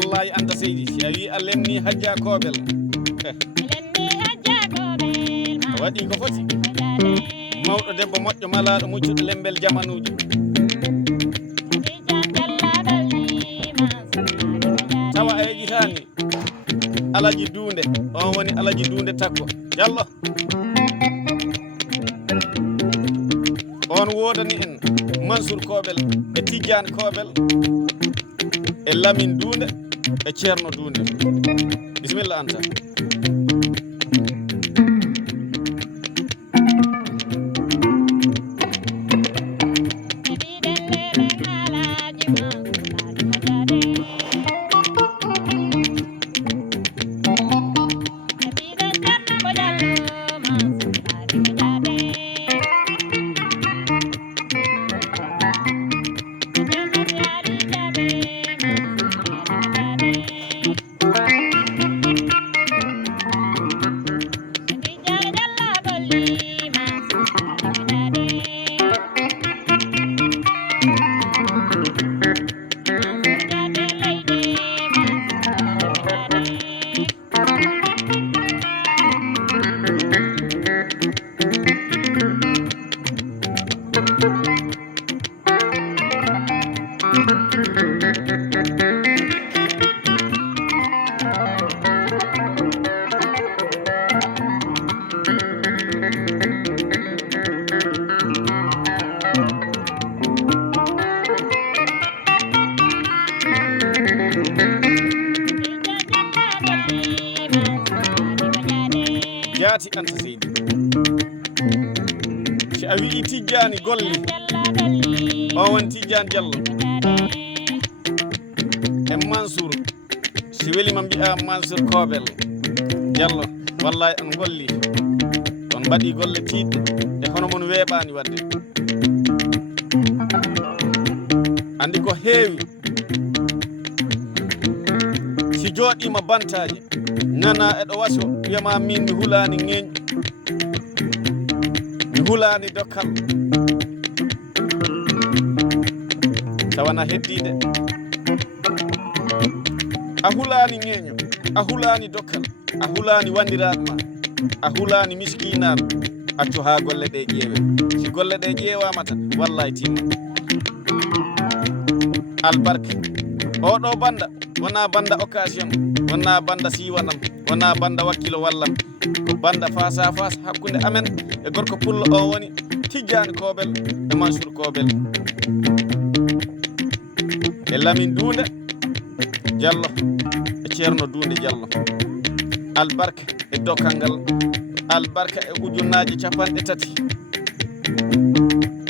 wallahi anda seydi si a wi a lemni hajja koɓel waɗi ko foti mawɗo debbo moƴƴo malaɗo muccuɗo lembel jamanuji tawa a heƴitani alaji dunde on woni alaji dunde takko Diallo on wodani en Mansour Kobel e Tidiane Kobel e Lamine Dunde e Ceerno Dunde bisimilla anta jaati anta seydi si a wii Tidiane golli on woni Tidiane Diallo e Mansour si welima mbiya Mansour Kobel Diallo wallahi on golli on mbaɗi golle tiiɗɗe e hono mon weeɓani wadde andi ko heewi si jooɗima bantaji nana eɗo waso wiyama min mi hulani ŋeeño mi hulani dokkal tawana heddiɗe a hulani ŋeeño a hulani dokkal a hulani wandiraɓe ma a hulani miskinaɓe accu ha golle ɗe ƴeewe si golle ɗe ƴeewama tan wallahi timma albarke oɗo banda wona banda occasion wona banda siwanam wona banda wakkilo wallam ko banda face à face hakkude amen e gorko pullo o woni Tidiane Kobel e Mansour Kobel e Lamine Dunde Diallo e Ceerno Dunde Diallo albarka e dokkal ngal albarka e ujunnaji 30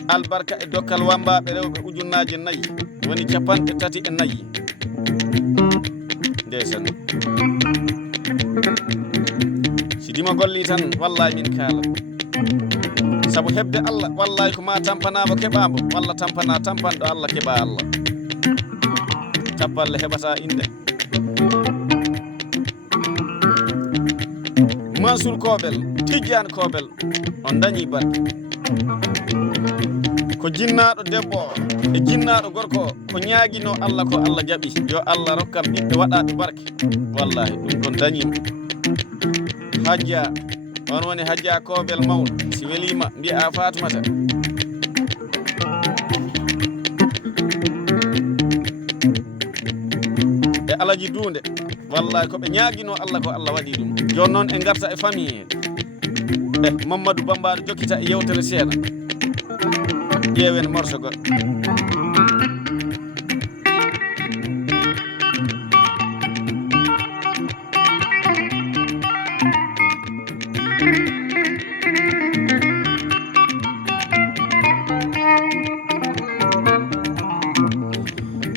albarka e dokkal wambaɓe rewɓe ujunnaji 4 woni 34 ndeysan si dima golli tan wallahi min kaala sabu hebde Allah wallahi ko ma tampanamo keɓamo walla tampana tampanɗo Allah keɓa Allah tappalle heɓata inde Mansour Kobel Tidiane Kobel on dañi barke ko jinnaɗo debbo e jinnaɗo gorko ko ñaaguino Allah ko Allah jaɓi yo Allah rokkam ɓiɓɓe waɗaɓe barke wallahi ɗum ɗon dañima hajja on woni hajja Kobel mawɗo si welima mbiya Fatoumata e Alaji Dunde wallahi koɓe ñaaguino Allah ko Allah waɗi ɗum joni noon e garta e famille e Mamadou Bambaɗo jokkita e yewtere seeɗa ƴeewen morso goɗɗo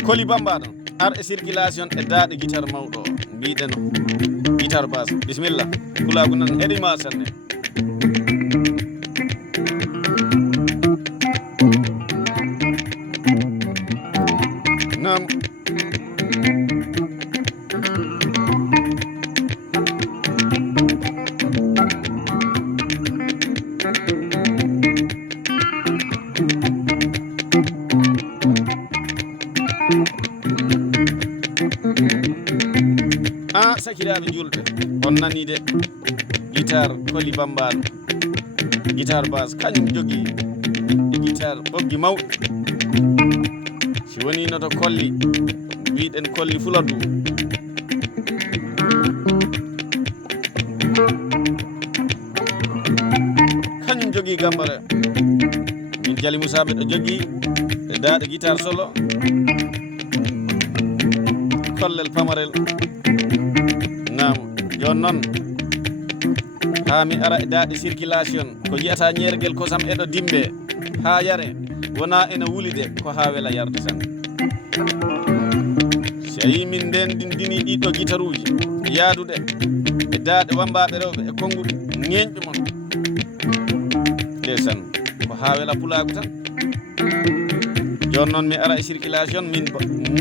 Koli Bambaɗo ar e circulation e daaɗe guitare mawɗo o mbiɗen guitare basse bisimilla kulagu nan heɗima sanne nam sakiraaɓe julɓe on nani de guitare Coly Bambaɗo guitare basse kañum jogii e guitare ɓoggi mawɗi si woni noto Coly wiɗen Coly Fuladu kañum jogii gambare min Jali Moussa ɓe ɗo jogii e daaɗo guitare solo kollel pamarel nam jon noon ha mi ara e daaɗe circulation ko jiyata ñerguel kosam eɗo dimbe ha yare wona ene wulide ko ha wela yarde tan si a yi min ndendini ɗiɗo guitaruji yaadude e daaɗe wambaɓe rewɓe e konguɗi ŋeñɓe mon ndesan ko ha wela pulagu tan jon noon mi ara e circulation min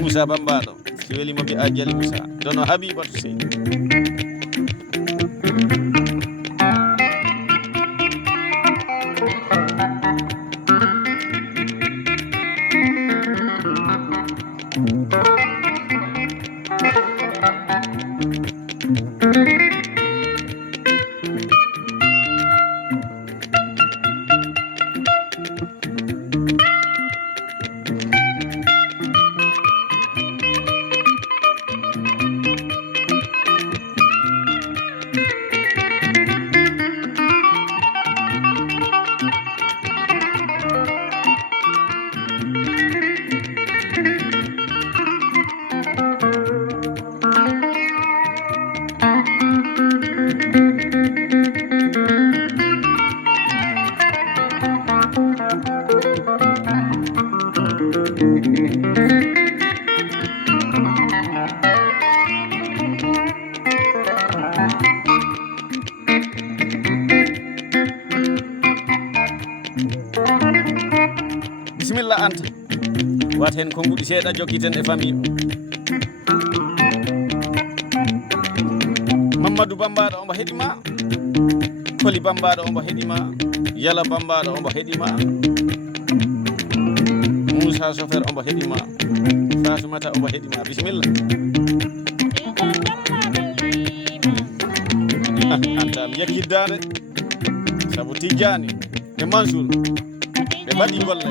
Moussa Bambaɗo si welimo mbi'a Jali Moussa dono Habibatu Seydi bisimilla Anta wat hen konguɗi seeɗa jokkiten e famille Mamadou Bambaɗo omo heɗima Coly Bambaɗo omo heɗima Yala Bambaɗo omo heɗima Moussa Chauffeur omo heɗima Fatoumata omo heɗima bisimilla Anta mi yakkiddade sabu Tijjani e Mansour ɓe mbaɗi golle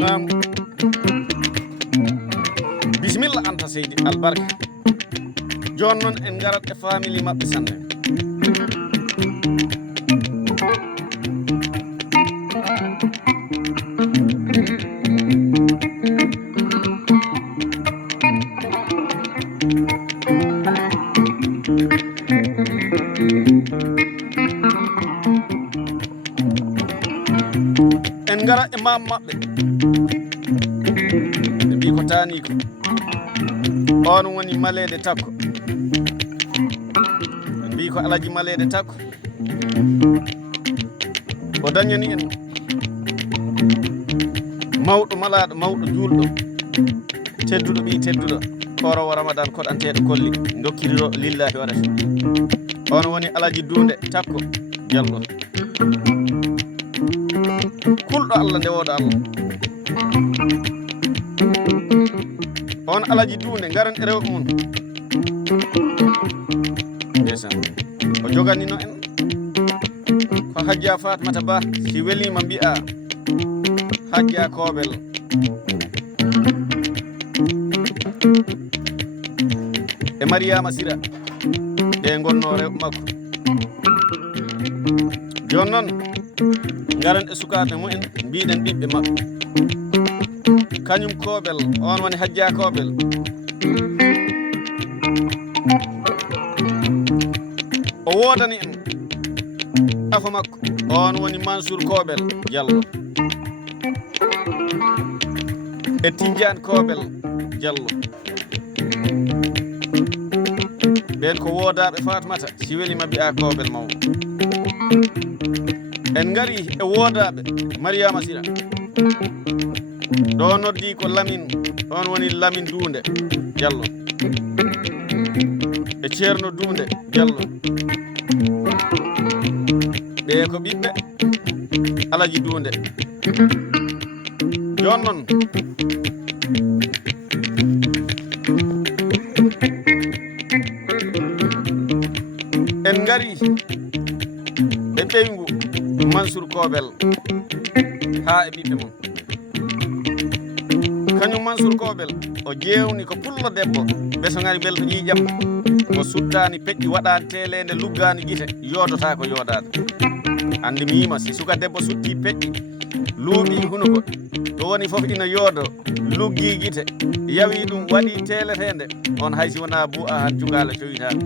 nam bisimilla Anta Seydi albarka jon noon en garat e famille maɓɓe sanne en gara e mam maɓɓe ɓe mbi ko tani ko on woni Malede Takko ɓe mbi ko Alaji Malede Takko o dañani en mawɗo malaɗo mawɗo julɗo tedduɗo ɓi tedduɗo korowo Ramadan koɗanteɗo Coly dokkiriro lillahi wa rasul on woni Alaji Dunde Takko Diallo kulɗo Allah ndewoɗo Allah on Alaji Dunde garan e rewɓe mum ndesan o joganino en ko Hajja Fatmata Ba si welima mbi'a Hajja Kobel e Mariama Sira ɗe gonno rewɓe makko jon noon garan e sukaɓe mumen mbiɗen ɓiɓɓe maɓɓe kañum Kobel on woni Hajja Kobel o wodani en afa makko on woni Mansour Kobel Diallo e Tidiane Kobel Diallo ɓen ko wodaɓe Fatmata si welima mbi'a Kobel mawɗo en ngari e wodaɓe Mariama Sira ɗo noddi ko Lamine on woni Lamine Dunde Diallo e Ceerno Dunde Diallo ɓe ko ɓiɓɓe Alaji Dunde jon noon en ngari e ɓeyngu Mansour Kobel ha e ɓiɓɓe mum kañum Mansour Kobel o jewni ko pullo debbo ɓeso ngari belto ƴiƴam o suttani peƴƴi waɗani telede luggani guite yodota ko yodade andi mi yima si suka debbo sutti peƴƴi luuɓi hunuko ɗo woni foof ina yoodo luggi guite yawi ɗum waɗi teletede on haysi wona bu a han jugala coyitade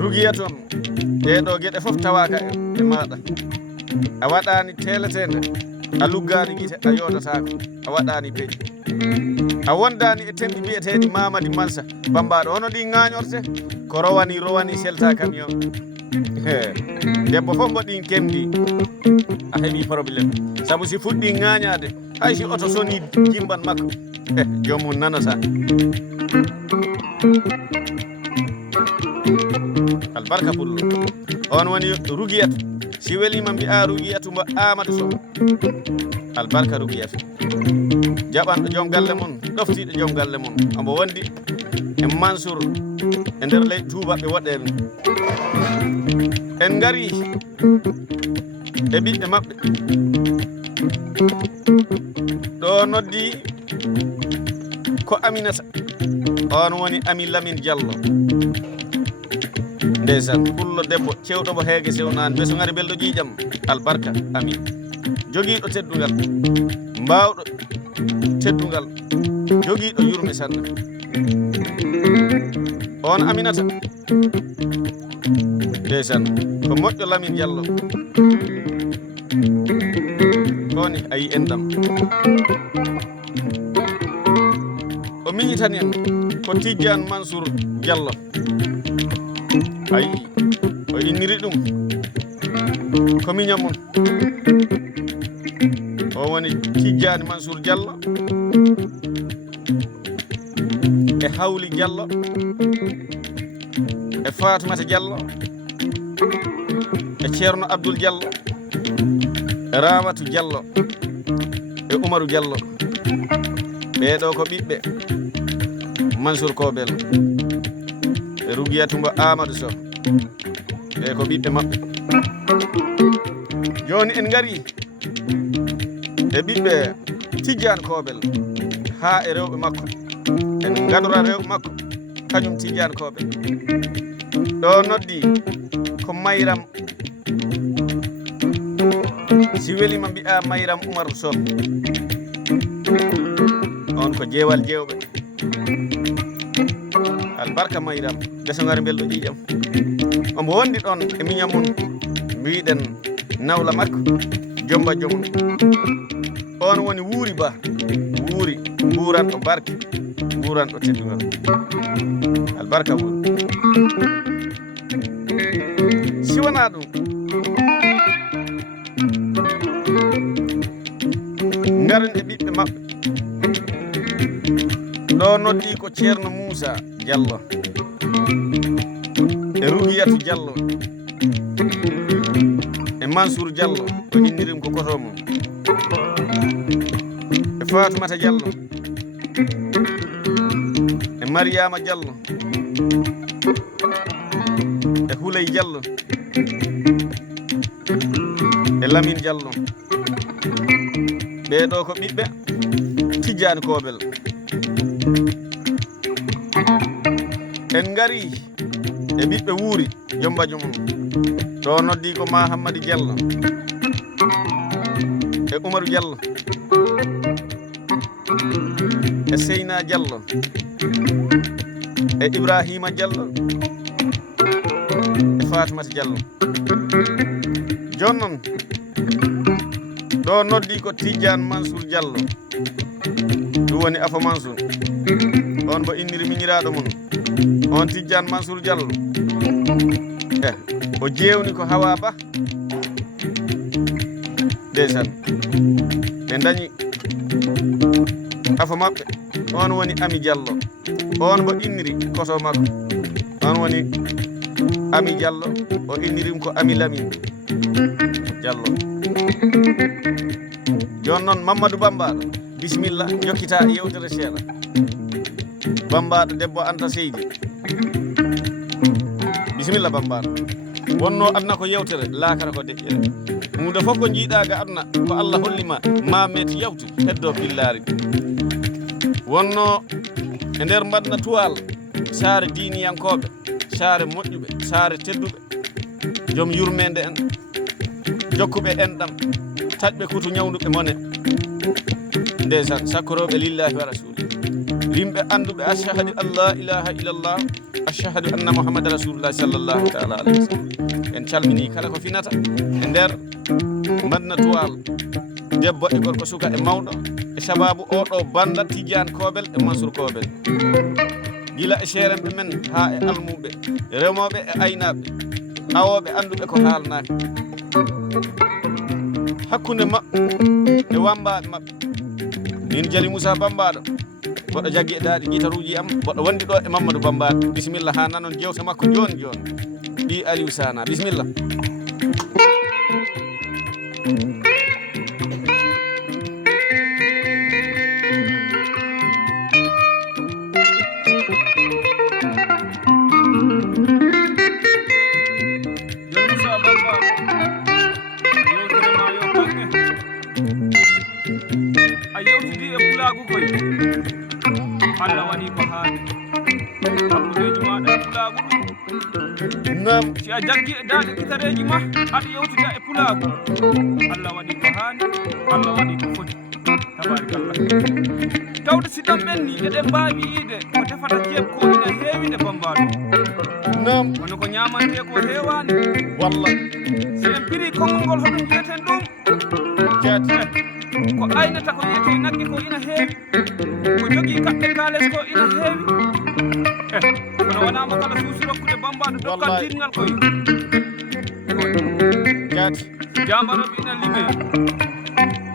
rugiya toon ɗeɗo gueɗe foof tawaka e maɗa a waɗani teletede a luggani guite a yodatako a waɗani peƴƴi a wondani e temɓi mbiyeteɗi Mamadi Mansa bambaɗo hono ɗi ŋañorte ko rowani selta camion debbo fof mboɗin kemdi a heeɓi probléme saabu si fuɗɗi ŋañade hay si oto soni jimban makko jomum nanata albarka pullo on woni Rugiyatu si welima mbi'a Rugiyatu mbo Amadou Sow albarka Rugiyatu jaɓanɗo joom galle mum ɗoftiɗo joom galle mum omo wondi e Mansour e nder leydi tubaɓe woɗɓe en ngari e ɓiɓɓe maɓɓe ɗo noddi ko Aminata on woni Ami Lamine Diallo ndeysan pullo debbo cewɗo mo heege sewnani ɓeso ngari belɗo ƴiƴam albarka Ami joguiɗo teddugal mbawɗo teddugal joguiɗo yurme sanne on Aminata ndeysan ko moƴƴo Lamine Diallo koni ayi endam o miñitani en ko Tidiane Mansour Diallo ayi o inniri ɗum ko miñam mum o woni Tidiane Mansour Diallo e Hawli Diallo e Fatumata Diallo e Ceerno Abdoul Diallo e Ramatu Diallo e Umaru Diallo ɓeɗo ko ɓiɓɓe Mansour Kobel e Rugiyatu mbo Amadou Sow ɓe ko ɓiɓɓe maɓɓe joni en ngari e ɓiɓɓe Tidiane Kobel ha e rewɓe makko en gadora rewɓe makko kañum Tidiane Kobel ɗo noddi ko Mayram si welima mbi'a Mayram Oumar Sow on ko jeewal jewɓe albarka Mayram ɓeso ngari belɗo ƴiƴam omo wondi ɗon e miñam mum mbiɗen nawla makko jomba jomum on woni Wuuri Ba Wuuri mburanɗo barke mburanɗo teddugal albarka Wuuri si wona ɗum ngaren e ɓiɓɓe maɓɓe ɗo noddi ko Ceerno Moussa Diallo e Rugiyatu Diallo e Mansour Diallo ko innirim ko koto mum e Fatoumata Diallo e Mariama Diallo e Huley Diallo e Lamine Diallo ɓeɗo ko ɓiɓɓe Tidiane Kobel en ngari e ɓiɓɓe Wuuri jomba jomum ɗo noddi ko Mahammadi Diallo e Umaru Diallo e Seyna Diallo e Ibrahima Diallo e Fatimata Diallo. Joni noon ɗo noddi ko Tidiane Mansour Diallo, ɗum woni Afa Mansour, on mo inniri miñiraɗo mum on Tidiane Mansour Diallo. O jewni ko Hawa Ba ndeysaan ɓe dañi afa maɓɓe, on woni Ami Diallo, on mo inniri koto makko on woni Ami Diallo, o innirim ko Ami Lamine Diallo. Joni noon Mamadou Bambaɗo bisimilla jokkita e yewtere seeɗa. Bambaɗo debbo Anta Seydi, bisimilla Bambaɗo. Wonno adna ko yewtere laakara ko deƴƴere, hunde fof ko jiiɗa ga adna ko Allah hollima ma meti yawtu heddo billari. Wonno e nder Madina Tuwal saare diiniyankoɓe, saare moƴƴuɓe, saare tedduɓe, joom yurmede en, jokkuɓe enɗam, taƴɓe kutu ñawduɓe mone ndeysan sakkoroɓe lillahi wa rasuli, rimɓe anduɓe ashhadu an la ilaha illallah ashhadu anna muhammada rasulullah sallallahu taala alayhi wa sallam. En calmini kala ko finata e nder Madina Tuwal, debbo e gorko, suka e mawɗo, e sababu oɗo banda Tidiane Kobel e Mansour Kobel, gila e seeremɓe men ha e almuɓe, remoɓe e aynaɓe, awoɓe anduɓe ko haalnaki, hakkude mabɓe e wambaɓe mabɓe. Min Jali Moussa Bambaɗo, goɗɗo jaggi e daaɗi guitaruji am, goɗɗo wondi ɗo e Mamadou Bambaɗo. Bisimilla ha nanon jewta makko joni joni. Ɓi Aliou Sana, bisimilla. Allah waɗi ko haani hakkudeji maɗa e pulaagu ɗum nam si a jaggi e daaɗe gitareji ma aɗa yewtida e pulaagu, Allah waɗi ko haani, Allah waɗi ko foti, tabarikallah. Tawde si ɗam ɓenni eɗen mbawi yiide ko defata ceeb ko ina heewi nde Bambaɗo nam kono ko ñamante ko heewani walla si en piri konngol ngol hoɗum jiyeten ɗum jeete ko aynata ko yiyete nagge ko ina heewi, ko jogii kaɓɓe kaales ko ina heewi. Kono wonama kala suusi rokkude Bambaɗo dokkal tingal koye jaati jambaroɓe ina lime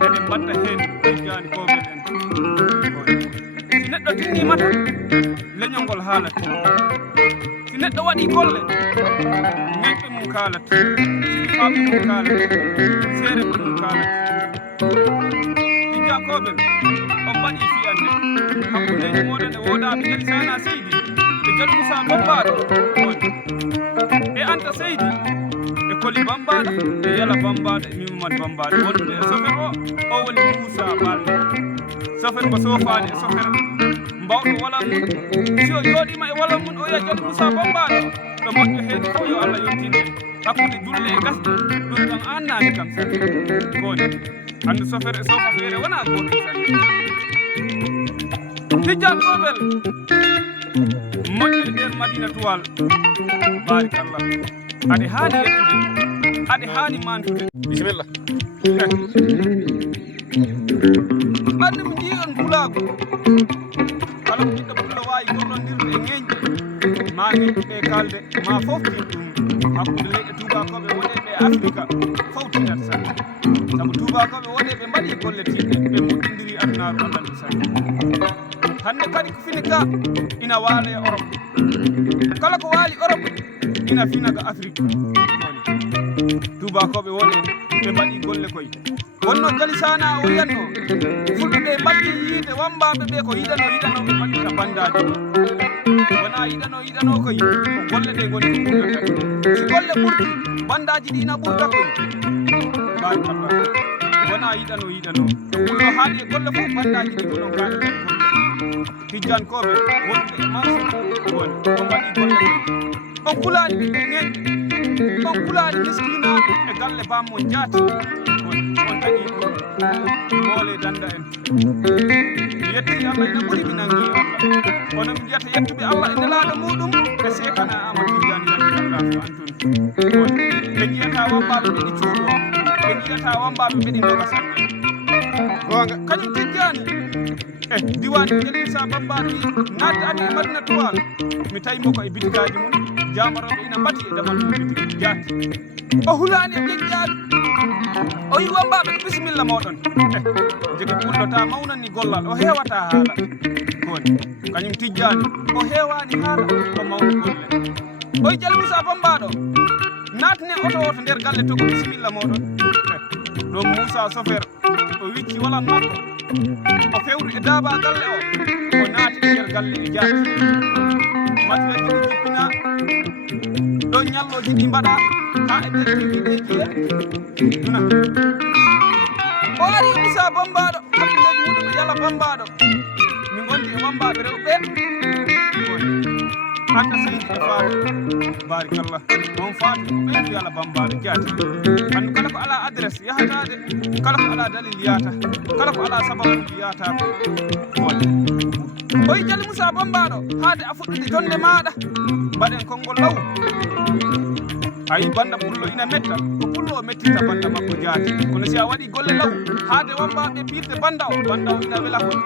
eɗen mbatta hen jani Kobel en. Si neɗɗo tinnimata leñol ngol haalata, si neɗɗo waɗi golle ñeñɓe mum kaalata, sifaaɓe mum kaalata, seere mum kaalata. Tidiane Kobel on mbaɗi fiyande hakkudeji moɗon e woɗaɓe Jali Sana Seydi e Jali Moussa Bambaɗo e Anta Seydi e Koli Bambaɗo e Yala Bambaɗo e Mimamadou Bambaɗo wonɓe e sofere o woni Moussa Balde, sofere mo sofani e sofere mbawɗo walal mum. Si o jooɗima e walal mum o yiya Jali Moussa Bambaɗo ɗo moƴƴo heedi fof yo Allah yottine hakkude julle e gasɗe, ɗum ɗon annani kam sanne koni andu sofere e sofa feere wona goto sanne. Tidiane Kobel moƴƴere nder Madina Tuwal, barikallah, aɗe haani yettude, aɗe haani mantude. Bisimilla. Ɓanni mi jii on pulaago, kala ko ɓiɗɗo pulla waawi gollondirde e ŋeñƴe ma ŋeñƴuɓe kalde ma fof tin ɗum hakkude leyɗe tubakoɓe woneɓe e Afrique fof tinat sanne, sabu tubakoɓe woneɓe mbaɗi golle tinɗe ɓe moƴƴodiri addunaru andal sanne. Hande kadi ko fini ga ina waala e Europe, kala ko waali Europe ina fina ga Afrique. Tubakoɓe wone ɓe mbaɗi golle koye, wonno Jali Sana o wiyanno fulɓe ɓe mbatti yiide wambaɓe ɓe ko yiɗano ɓe mbaɗita bandaji, wona yiɗano koye ko golle ɗe goni ko ɓurɗata. Si golle ɓurti bandaji ɗi ina ɓurta koye, barikallah, wona yiɗano ɗo haaɗi e golle fof bandaji ɗi kono kaɗa. Tidiane Kobel wonɓe e Mansour woni o mbaɗi golle koye, on kulani ɓiɓɓe ŋeñƴe on kulani miskinaɓe e galle bammon jaati on tagi moole danda en yetti Allah ina ɓuri mi nangi Allah onon mbiyata yettuɓe Allah e nelaɗo muɗum e sekana Amadou Tidiane radiyallahu anhu on ɓe jiyata wambaɓe ɓeɗi cuuɗo ɓe jiyata wambaɓe ɓeɗi ndoga sanne gonga kañum Tidiane diwani Jali Moussa Bambaɗo wi nadde ami e Madina Tuwal mi tawimo ko e bitikaji mum jamaroɓe ina mbati e damal mum bitiki jaati o hulani e ƴeƴƴaɓe o wi wambaɓe ko bisimilla moɗon jegi pullota mawnanni gollal o hewata haala goni kañum Tidiane o hewani haala o mawni golle o wi Jali Moussa Bambaɗo natne oto o to nder galle to ko bisimilla moɗon ɗum Moussa Sofer o wicci walan makko o fewri e daaba galle o naati e nder galle e jaati matiraji ɗi jippina ɗon ñalloji ɗi mbaɗa ha e ɓertiɗiɗe jiye duna o ari Moussa Bambaɗo hakkuleji muɗum e yala Bambaɗo mi gondi e wambaɓe rewɓe anda seydi e faati barikallah on faati ko ɓeydu yala Bambaɗo jaati andu kala ko ala adresse yahatade kala ko ala dalil yata kala ko ala sababu yata o wi Jali Moussa Bambaɗo haade a fuɗɗude jonde maɗa mbaɗen konngol law ayi banda pullo ina metta ko pullo o mettitta banda makko jaati kono si a waɗi golle law haade wambaɓe piirde banda o ina wela kon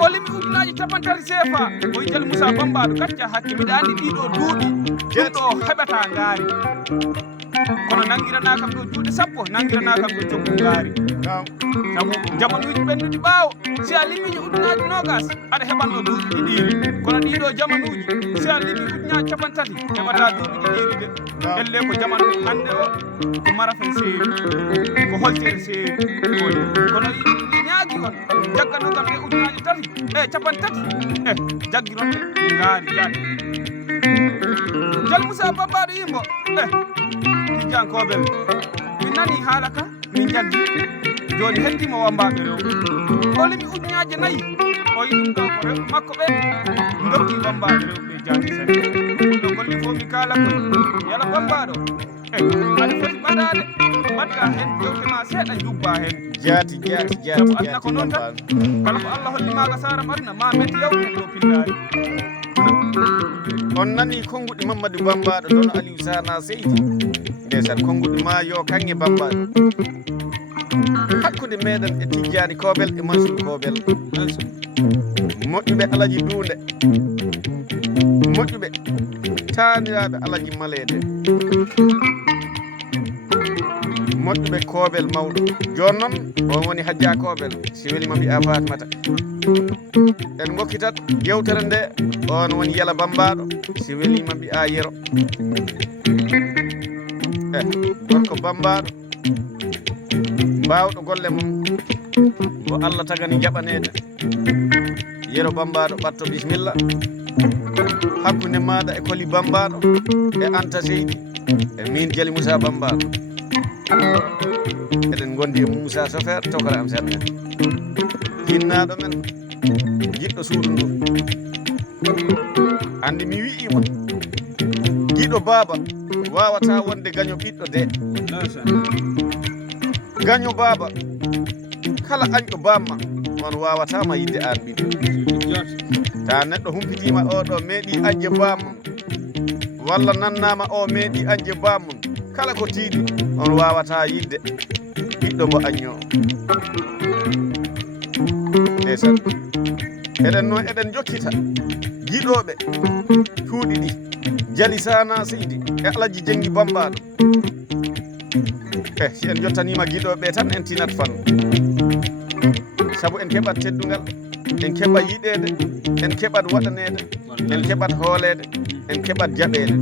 o limi ujunaji capantati CFA o wi Jali Moussa Bambaɗo gacca hakke mbiɗa andi ɗiɗo duuɓi ɗum ɗo heɓata ngaari kono nangirana kam ɗo juuɗe sappo nangirana kam ɗo joggu ngaari sabu jamanuji ɓennuɗi ɓaawo si a limi ujunaji nogas aɗa heɓanno duuɓi ɗiɗiri kono ɗiɗo jamanuji si a limi ujunaji capantati heɓata duuɓi ɗiɗiri de elle ko jamanu hande o ko marafen seeri ko holtere seeri kono ñaagi on jaggano kam e ujunaji tati capantati jaggiron ngaari jaati Jali Moussa Bambaɗo yimbo Tidiankoɓel min nani haala ka min jaddi joni heddimo wambaɓe rewɓe o limi ujunaje 4 o yi ɗum ɗo ko rewɓe makko ɓe dokki wambaɓe rewɓe jaati sani ɗo golli fo mi kala koy yala Bambaɗo aɗa foti ɓaɗade mbaɗɗa hen jewte ma seeɗa jubba hen jaati aduna ko noon tan kala ko Allah hollimaga sara aduna ma metti yawte ɗo pillari on nani konguɗi Mamadou Bambaɗo ɗon Aliou Sana Seydi ndeysan konguɗi ma yo kanŋe Bambaɗo hakkude meɗen e Tidiani Kobel e Mansour Kobel moƴƴuɓe Alaji Dunde moƴƴuɓe taniraɓe Alaji Malede moƴƴuɓe Kobel mawɗo joni noon on woni Hadja Kobel si welima mbiya Fatimata en gokkitat yewtere nde on woni Yala Bambaɗo si welima mbiya Yero gorko Bambaɗo mbawɗo golle mum mo Allah tagani jaɓanede Yero Bambaɗo ɓatto bisimilla hakkude maɗa e Koli Bambaɗo e Anta Seydi e min Jali Moussa Bambaɗo eɗen gondi e Moussa Sofer tokore am sen men jinnaɗo men jiɗɗo suudu ndu andi mi wi'ima jiɗo baba wawata wonde gaño ɓiɗɗo de gaño baba kala añɗo bamma on wawatama yidde an ɓiɗɗo ta neɗɗo humpitima oɗo meeɗi añje bammum walla nannama o meeɗi añje bammum kala ko tiiɗi on wawata yidde ɓiɗɗo mo añño ndeysan eɗen noon eɗen jokkita jiɗoɓe cuuɗi ɗi Jali Sana Seydi e Alaji Jengi Bambaɗo si en jottanima jiɗoɓe tan en tinat fan saabu en keɓat teddugal en keɓat yiɗede en keɓat waɗanede en keɓat hoolede en keɓat jaɓede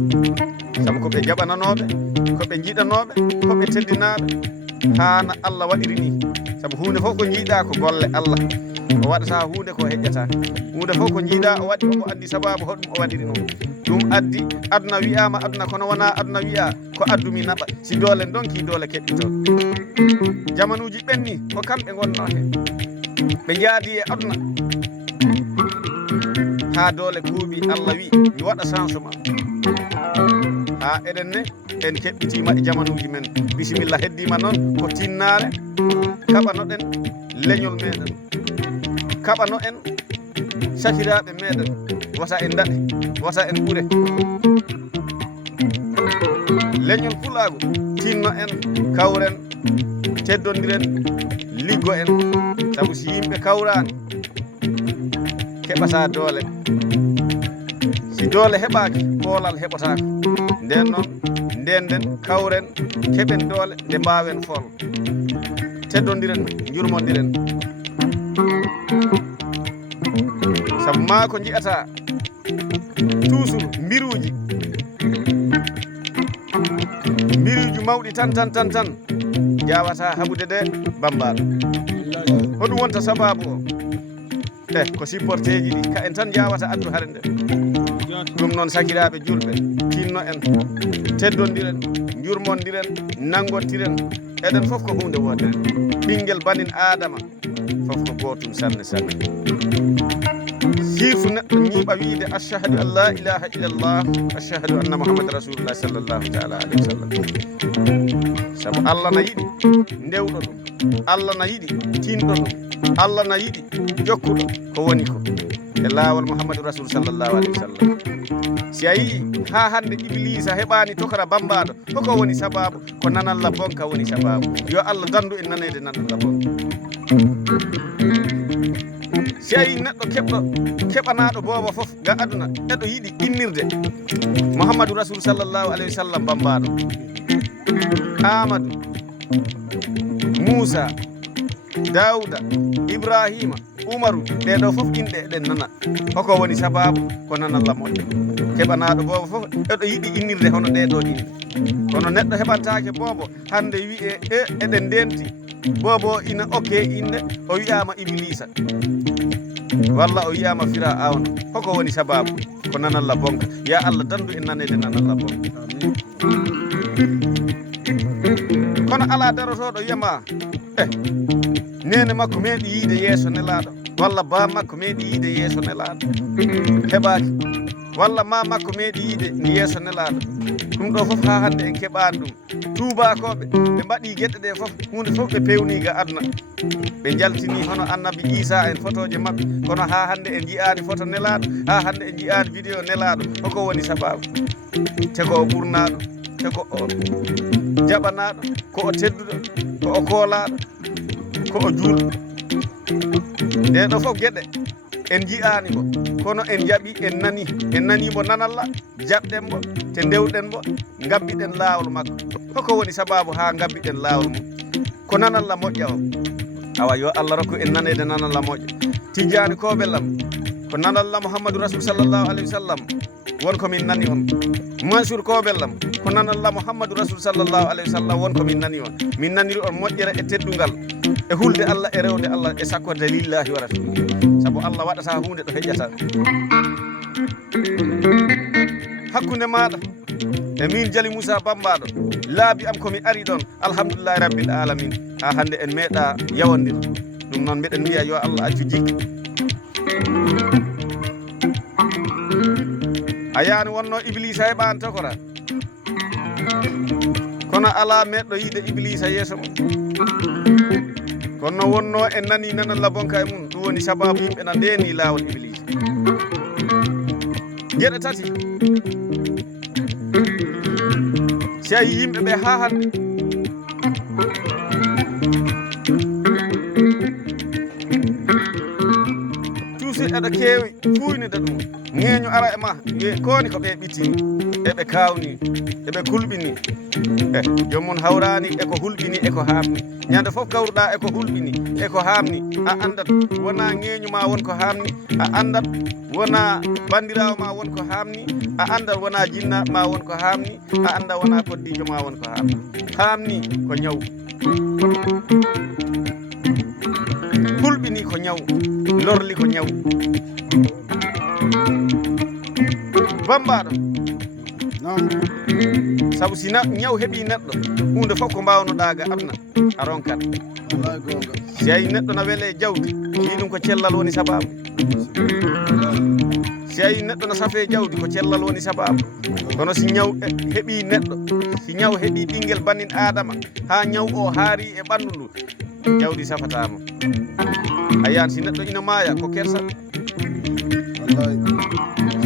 saabu koɓe jaɓananoɓe koɓe jiɗanoɓe koɓe teddinaɓe hana Allah waɗiri ni saabu hunde fof ko jiiɗa ko golle Allah o waɗata hunde ko heƴƴata hunde fof ko jiiɗa o waɗi omo andi sababu hoɗum o waɗiri noon ɗum addi aduna wiyama aduna kono wona aduna wiya ko addumi naɓa si doole donki doole keɓɓito jamanuji ɓenni ko kamɓe gonno he ɓe jaadi e aduna ha doole kuuɓi Allah wi mi waɗa changement ha eɗen ne en keɓɓitima e jamanuji men bisimilla heddima noon ko tinnare kaɓanoɗen leñol meɗen kaɓano en sakiraɓe meɗen wasa en daɗe wasa en ɓuure leñol fulago tinno en kawren teddodiren liggo en saabu si yimɓe kawrani keɓata doole si doole heɓaki poolal heɓotako nden noon ndenden kawren keɓen doole nde mbawen fol teddodiren jurmodiren saabu ma ko jiiata toujours mbiruji mawɗi tan jawata haɓude de bambaɗo hoɗum wonta sababu o ko supporteji ɗi ka en tan jawata addu hare nde ɗum noon sakiraɓe julɓe tinno en teddodiren jurmodiren nangodiren eɗen foof ko hunde wodere ɓinguel banin adama foof ko gotum sanne surtout neɗɗo ñiiɓa wiide ashhadu an la ilaha illallah ashhadu anna muhammad rasulullah sallllahu taala alayhi wa sallam saabu allah na yiɗi ndewɗo ɗum allah na yiɗi tinɗo ɗum allah na yiɗi jokkuɗo ko woni ko e laawol mouhammadou rasul sallllahu alayhi wa sallam si a yii ha hande iblisa heɓani tokora bambaɗo hoko woni sababu ko nanalla bonka woni sababu yo allah dandu en nanede nanalla bonka si a yii neɗɗo keɓanaɗo booba foof ga aduna eɗo yiɗi innirde mouhammadou rasul sallllahu alayhi wa sallam bambaɗo amadou moussa dawda ibrahima umaru ɗeɗo foof inɗe eɗen nana hoko woni sababu ko nanalla moƴƴo keɓanaɗo boobo foof eɗo yiɗi innirde hono ɗeɗo inde kono neɗɗo heɓantake boobo hande wiye eɗen ndenti boobo ina okke inde o wiyama iblisa walla o wiyama fira awno hoko woni sababu ko nanalla bonka ya allah dandu en nanede nanalla bonka kono ala darotoɗo wiyama nene makko meeɗi yiide yeeso nelaɗo walla ba makko meeɗi yiide yeeso nelaɗo heɓaki walla ma makko meeɗi yiide yeeso nelaɗo ɗum ɗo foof ha hande en keɓani ɗum tubakoɓe ɓe mbaɗi gueɗe ɗe foof hunde foof ɓe pewniga aduna ɓe jaltini hono annabi isa en photoje mabɓe kono ha hande en jiyani photo nelaɗo ha hande en jiyani vidéo nelaɗo hoko woni sababu te ko o ɓurnaɗo te ko o jaɓanaɗo ko o tedduɗo ko o koolaɗo ko o juulɗo nde ɗo foof gueɗe en jiyani mo kono en jaaɓi en nanimo nanalla jaɓɗen mo te ndewɗen mo gabbiɗen lawol makko hoko woni sababu ha gabbiɗen lawol mum ko nanalla moƴƴa o awa yo allah rokku en nanede nanalla moƴƴo tijjani koɓellam ko nanalla mouhammadou rasul sallllahu alayhi wa sallam wonko min nani on mansour koɓellam ko nanalla mouhammadou rasul sallllahu alayhi wa sallam wonko min nani on min naniri on moƴƴere e teddungal e hulde allah e rewde allah e sakkorde lillahi wa rasulihi saabu allah waɗata hunde ɗo heƴƴata hakkude maɗa e min Jali Moussa bambaɗo laabi am komi ari ɗon alhamdulillahi rabbil alamin ha hande en meeɗa yawandir ɗum noon mbiɗen mbiya yo allah accu jikka a yaani wonno iblisa heɓani tokora kono ala meɗɗo yiide iblisa yeeso mum kono wonno en nani nanalla bonka e mum ɗum woni sababu yimɓe na ndeni lawol iblisa gueɗe tati si a yi yimɓe ɓe ha hande toujours eɗa keewi fuynide ɗum ŋeeño ara e ma koni ko ɓe ɓitini eɓe kawni eɓe kulɓini joomum hawrani eko hulɓini eko hamni ñande foof kawruɗa eko hulɓini eko hamni a andat wona ŋeeño ma wonko hamni a andat wona bandirawo ma wonko hamni a andat wona jinna ma wonko hamni a anda wona koddijo ma wonko hamni ko ñaw hulɓini ko ñaw lorli ko ñaw bambaɗo sabu si ñaw heeɓi neɗɗo hunde fof ko mbawnoɗa ga aduna a ronkat si ayi neɗɗo na weele jawdi yi ɗum ko cellal woni sababu si ayi neɗɗo no safe jawdi ko cellal woni sababu kono si ñaw heeɓi neɗɗo si ñaw heeɓi ɓinguel bannin adama ha ñaw o haari e ɓandu ndu jawdi safatama a yiyat si neɗɗo ina maaya ko kersa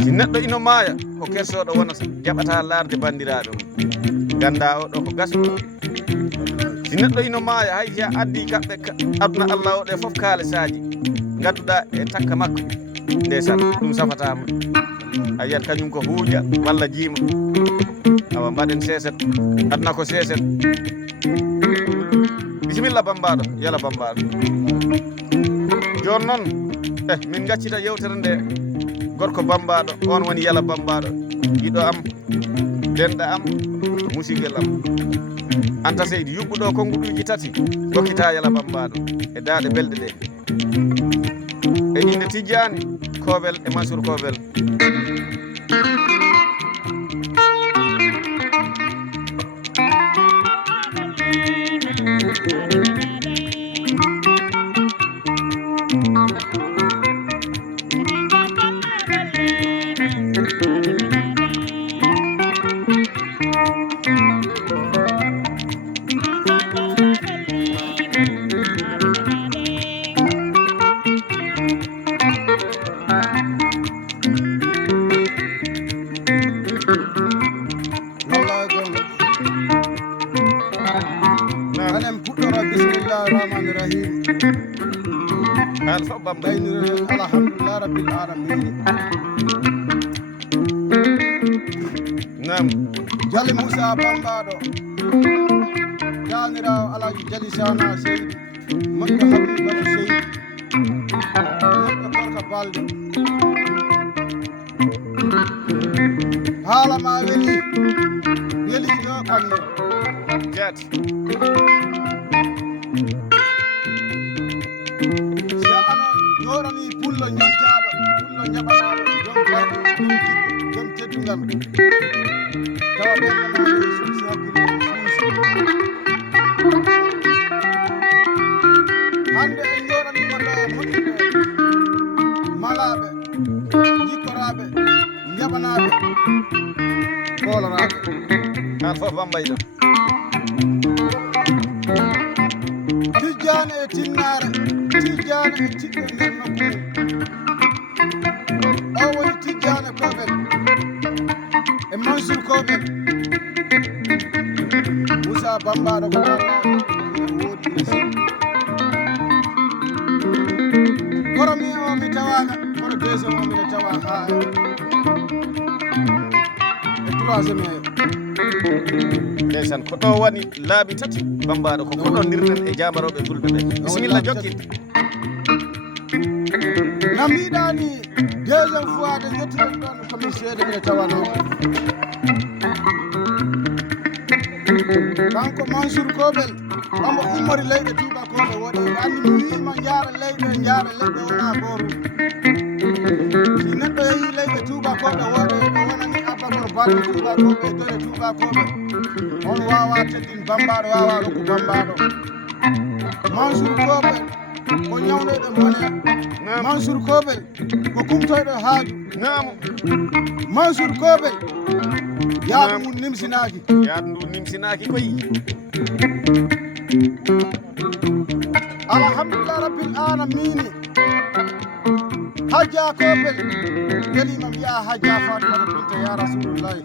si neɗɗo ina maaya ko kersoɗo wonata jaɓata larde bandiraɓe mum ganda o ɗo ko gasɗo si neɗɗo ina maaya hay si a addi kamɓe aduna Allah o ɗe foof kaalisaji gadduɗa e takka makko ndesan ɗum safatama a yiyat kañum ko huuƴa walla jiima awa mbaɗen seset aduna ko seset bisimilla bambaɗo yala bambaɗo joni noon min gaccita yewtere nde gorko bambaɗo on woni yala bambaɗo yiɗo am denɗo am musidel am Anta Seydi yuɓɓuɗo konguɗuji tati gokkita yala bambaɗo e daaɗe belɗe ɗe e inde Tidiani Kovel e Mansour Kovel alhamdulillah rabbil alamin nam Jali Musa bambaɗo janirawo Alaji Jali Sana Seydi makka Habibatu Seydi makka Korka Balde haala ma weli ɗo ɓanne jaati yorani pullo ñontaɗo pullo jaɓanaɗo jom barko jom jiddo jom teddugal tawa ɓernanaɗo suusi hakkille suusi hande en joranima ɗo moƴƴuɓe malaɓe jikkoraɓe jaɓanaɓe koloraɓe an fof bambayɗo Tidiane e tinnare Tidiane e tiɗɗo nder nokku o woni Tidiane Kovel e Mansour Kovel Moussa bambaɗo ko woodi nasi koro mi o mi tawaka kono deuxiéme o mine tawa ha e troisiéme ndeysan ko ɗo woni laabi tati bambaɗo ko koɗondirɗen e jamaroɓe fulɓe ɓe bisimilla jokkidde no mbiɗani deuxiéme fois de jettiɗen ɗon komin seede mine tawanoma kanko Mansour Kovel omo immori leyɗe tubakoɓe woɗi andi mi wima jaara leyɗe jaara leɗɗe wona goru si neɗɗo yeehi leyɗe tubakoɓe woɗe ɗo wonani Abakor Balde tubakoɓe dore tubakoɓe on wawa teddin bambaɗo wawa rokku bambaɗo Mansour Kovel ko ñawɗoɗo mone Mansour Kovel ko kumtoyɗo haaju namu Mansour Kovel yaadu mum nimsinaki yaadu ndu nimsinaki koyi alhamdulillah rabbil alamini hajja Kovel welima mbiya hajja Fatimata binta ya rasulullahi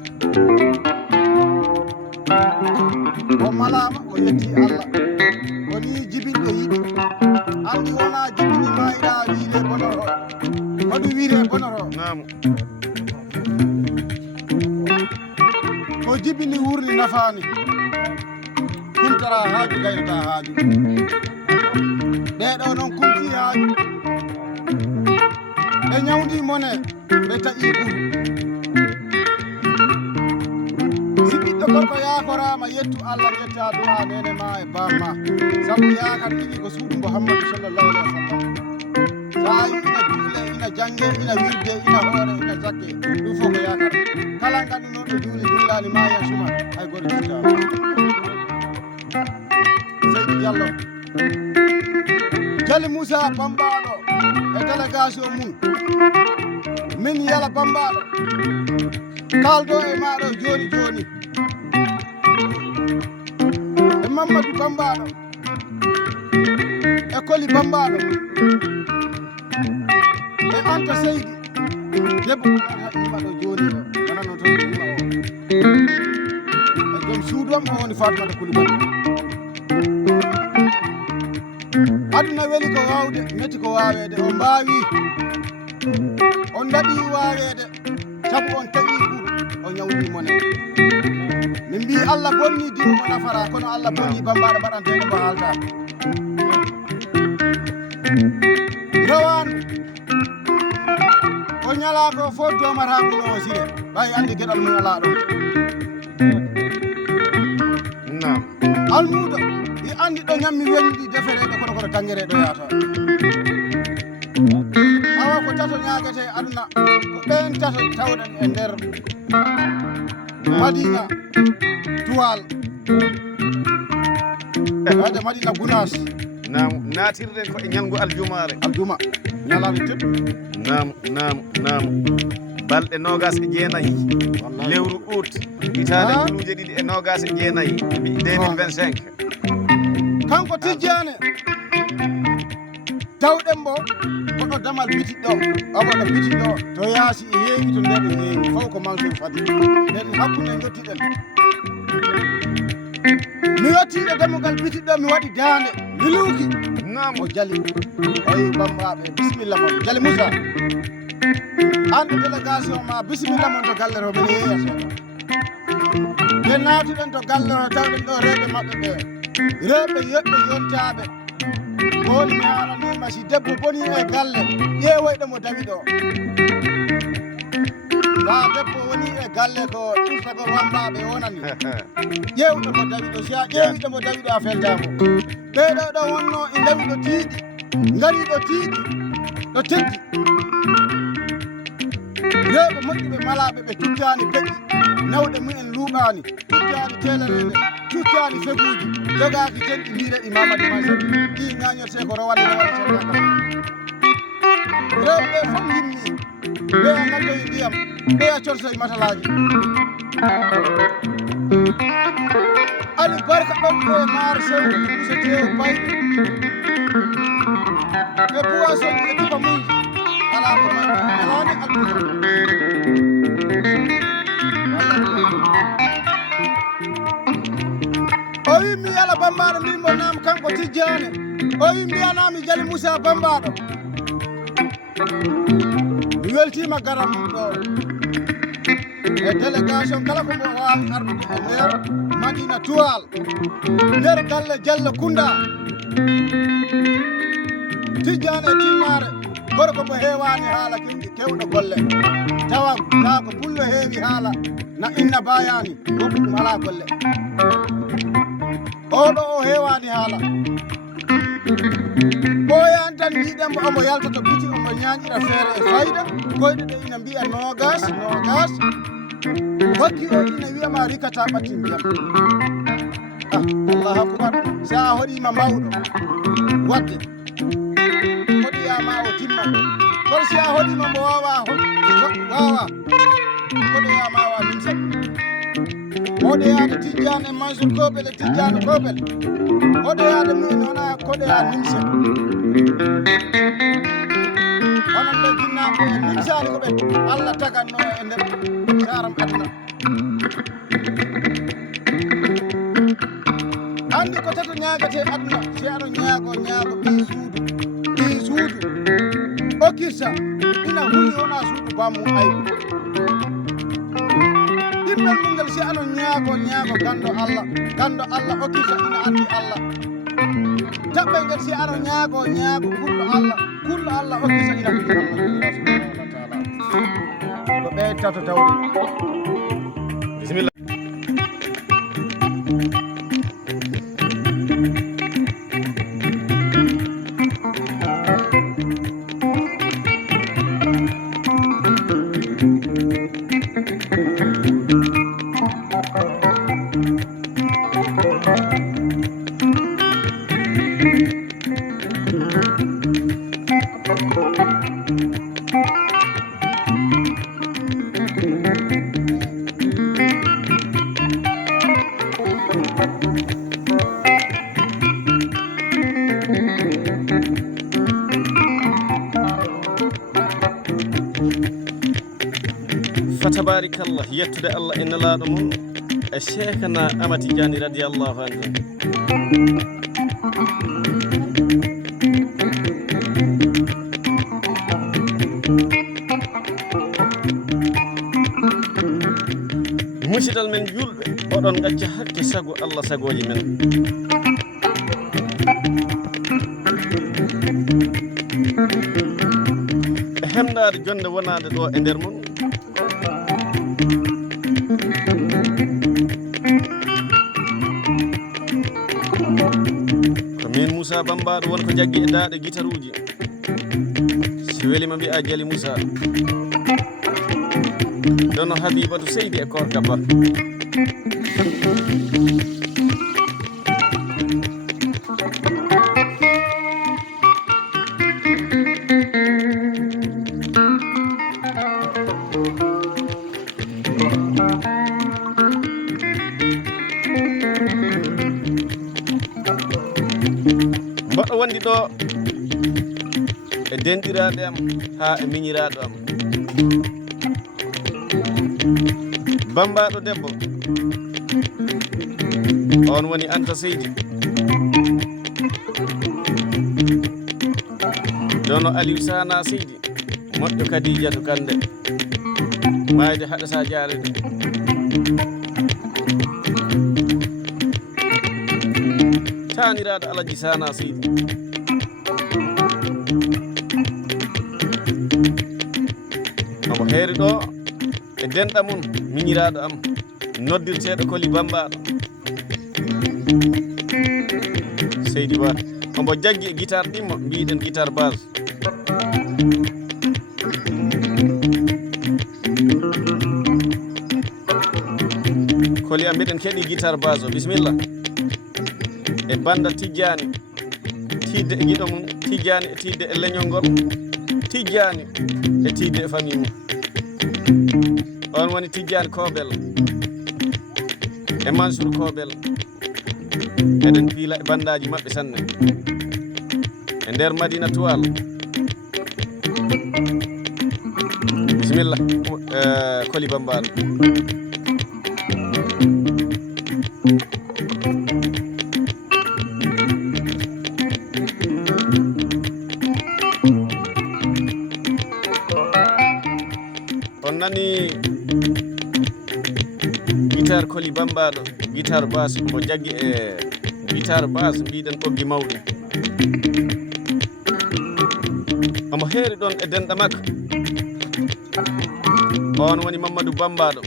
o malama o yetti Allah woni jibinɗo yiɗi andi wona jibini mayiɗa wiide bonoro hoɗum wiide bonoro namu ko jibini wurni nafani kumtara haaju gaynata haaju ɓeɗo noon kumti haaju ɓe ñawdi mone ɓe taƴi ɓuru si ɓiɗɗo gorko yakorama yettu Allah yetta du'a nene ma e bamma sabu yakar ɗiɗi ko suudu Muhammadu sallallahu alaihi wa sallam sa yi ina juule ina jange ina wirde ina hoore ina zakke ɗum fof ko yakar kala gandunoɗo juuli juulani ma ya suma hay goto jittama Seydi Diallo Jali Moussa bambaɗo e délégation mum min yala bambaɗo kaldo e maɗo joni joni e Mamadou bambaɗo e Koli bambaɗo e Anta Seydi debbo yima ɗo joni o wonano toon yima o e joom suudu am o woni Fatumata Coulibaly. aduna weli ko wawde metti ko wawede o mbawi on daɗi wawede saabu on taƴi ɓuuɗo o ñawdi mone min mbi Allah bonni dimo mo nafara kono Allah bonni bambaɗo mbaɗanteɗo ko haalta rawan o ñala ko fof domata muno o sire ɓawi andi gueɗal mum ala ɗon almuɗo i andi ɗo ñammi welɗi defereɗe kono koto tangereɗo yata awa ko tato ñagete aduna ko ɓen tato tawɗen e nder Madina Tuwal wadde Madina Gounas natirɗen ko e ñalngu aljumare aljuma ñalade teddu nam balɗe 29 lewru août hitande ujunuje ɗiɗi e 29 2025 kanko Tijjane tawɗen mo koɗo damal bitiɗɗo omoɗo bitiɗɗo to yaasi e heewi to nder e heewi fof ko Mansour Fadi nden hakkude jottiɗen mi yettiɗo demogal bitiɗɗo mi waɗi dande mi luuki o jali oyi bambaɓe bisimilla mon Jali Moussa ande délégation ma bisimilla mon to galle to mene yeeya seeɗa nde naatuɗen to galle to tawɗen ɗo rewɓe maɓɓe ɓe rewɓe yoɓɓe yontaɓe woni mi haalanima si debbo boni e galle ƴeewoyɗomo dawi ɗo sa debbo woni e galle ko ustagol wambaɓe wonani ƴewɗomo dawi ɗo si a ƴeewiɗomo dawi ɗo a feltamo ɓeɗo ɗo wonno e dawi ɗo tiiɗi ngari ɗo tiiɗi ɗo teddi rewɓe moƴƴuɓe malaɓe ɓe tuttani beƴƴi nawɗe mumen luuɓani tuttani telerede tuttani feguji jogaki tenɗi mbiɗeɗi Mamadou Mansour ɗi gañote ko rowane seeɗa rewɓe fof yimmi ɓeya ngaddoyi ndiyam ɓeya cortoye matalaji ali barka ɗonko e maaro sewɗo e musa tewo bayɗo e boisson e tuba muji ala ko alani alɗuɗo o wi mi yala bambaɗo mbimo nam kanko Tijjane o wi mbiyanami Jali Moussa bambaɗo mi weltima garam ɗo e délégation kala ko mo wawi ardude e nder Madina Tuwal nder galle Diallo Kounda Tijjane e timmare gorko mo heewani haala kewɗo golle tawa ko pullo heewi haala na inna bayani woɓɓe ɗum ala golle oɗo o heewani haala ɓoyan tan mbiɗenmo omo yaltoto biti omo ñaƴira feere e fayida koyɗe ɗe ina mbiya nogas hokki o ina wiyama rikata ɓatti ndiyam Allahu akbar sa hoɗima mawɗo wadde hoɗoyama o timma kono si a hoɗima mo wawa hoɗoyama wa nimsa hoɗoyade Tijjane Mansour Kobel e Tijjane Kobel hoɗoyade min wona koɗoya nimse onon ɗo jinnaɓe e nimsani ko ɓe Allah taganno e nder saram aduna andi ko tato ñagate aduna si aɗo ñaago ɓi suudu o kirsa ina hulli wona suudu bammu aybu ɗimmel mum ngel si aɗo ñaago gando Allah o kirsa ina andi Allah taɓɓel ngel si aɗo ñaago kulɗo Allah o kirsa ina hulli Allah subhanahu wa taala ko ɓe tato tawde bisimilla barikallah yettude Allah e nelaɗo mum e cheikhna Amati Diani radiallahu anhu. musidal men julɓe oɗon gacca hakke sago Allah sagoji men. e hemdade jonde wonade ɗo e nder mon ko min Moussa Bambaɗo wonko jaggi e daaɗe guitaruji. si welima mbiya Jali Moussa dono Habibatu Seydi e Korka Ba. mboɗo wondi ɗo e denɗiraɓe am ha e miñiraɗo am Bambaɗo debbo on woni Anta Seydi dono Aliou Sana Seydi moƴƴo Kadijatu Kande mayde haɗata jarede. taniraɗo Alaji Sana Seydi omo heeri ɗo e denɗa mum miñiraɗo am noddirteɗo Koli Bambaɗo Seydi Ba. omo jaggi e guitare ɗimmo mbiɗen guitare base. Koli am mbiɗen keeɗi guitare base o bisimilla. e banda Tijjani tidde e giɗo mum, Tijjani e tidde e leñol ngol, Tijjani e tidde e famille mum. on woni Tijjani Kobel e Mansour Kobel. eɗen piila e bandaji maɓɓe sanne e nder Madina Tuwal. bisimilla Koli Bambaɗo. on nani guitare Koli Bambaɗo guitare basse mo jaggi e guitare basse mbiɗen ɓoggi mawɗi. omo heeri ɗon e denɗa makko. on woni Mamadou Bambaɗo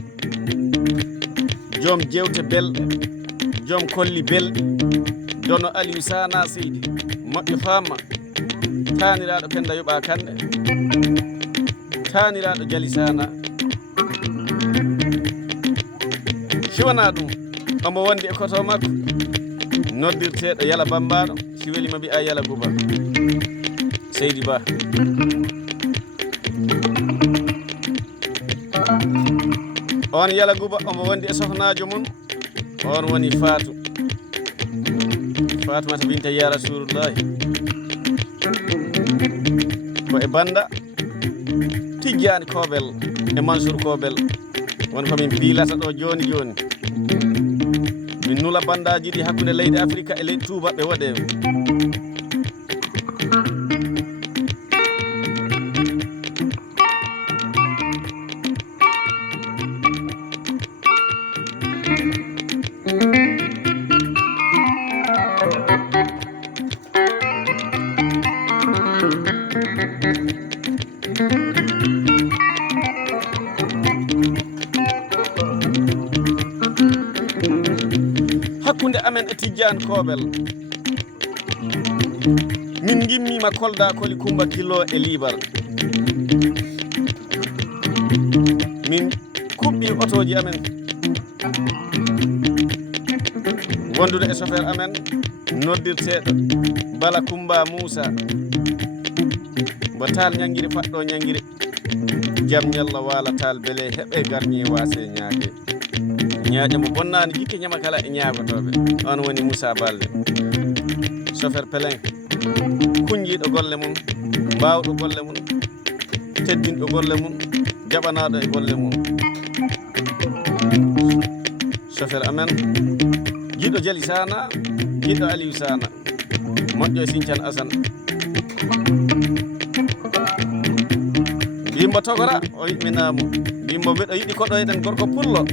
joom jewte belɗe, joom kolli belɗi, dono Aliou Sana Seydi moƴƴo fama, taniraɗo Penda Yoɓa Kande, taniraɗo Jali Sana. siwana ɗum omo wondi e koto makko noddirteɗo Yala Bambaɗo. si welima mbiya Yala Gouba Seydi Ba. on Yala Gouba omo wondi e sohnajo mum, on woni Fatou Fatoumata binta ya Rasulullahi. ko e banda Tijjani Kobel e Mansour Kobel won komin piilata ɗo joni joni. min nula bandaji ɗi hakkude leydi Afrique e leydi Touba ɓe waɗe. hakkunde amen e Tijjani Kobel min gimmima Kolda Koli Kumba Killo e Libar. min kuɓɓi otoji amen wondude e chauffeur amen noddirteɗo Bala Kumba Moussa mbo taal ñanguiri faɗɗo ñanguiri jam ñalla wala taal beele heɓe garñi wase ñaage ñaaƴa mo bonnani jikke ñama kala e ñaagotoɓe. on woni Moussa Balde chauffeur Pelin kuñjiɗo golle mum, mbawɗo golle mum, teddinɗo golle mum, jaɓanaɗo e golle mum. chauffeur amen jiɗo Jali Sana jiɗo Aliou Sana moƴƴo e Sinthiane Assane mbimbo togora o yiɗminamo mbimbo mbiɗo yiɗi koɗo eɗen gorko pullo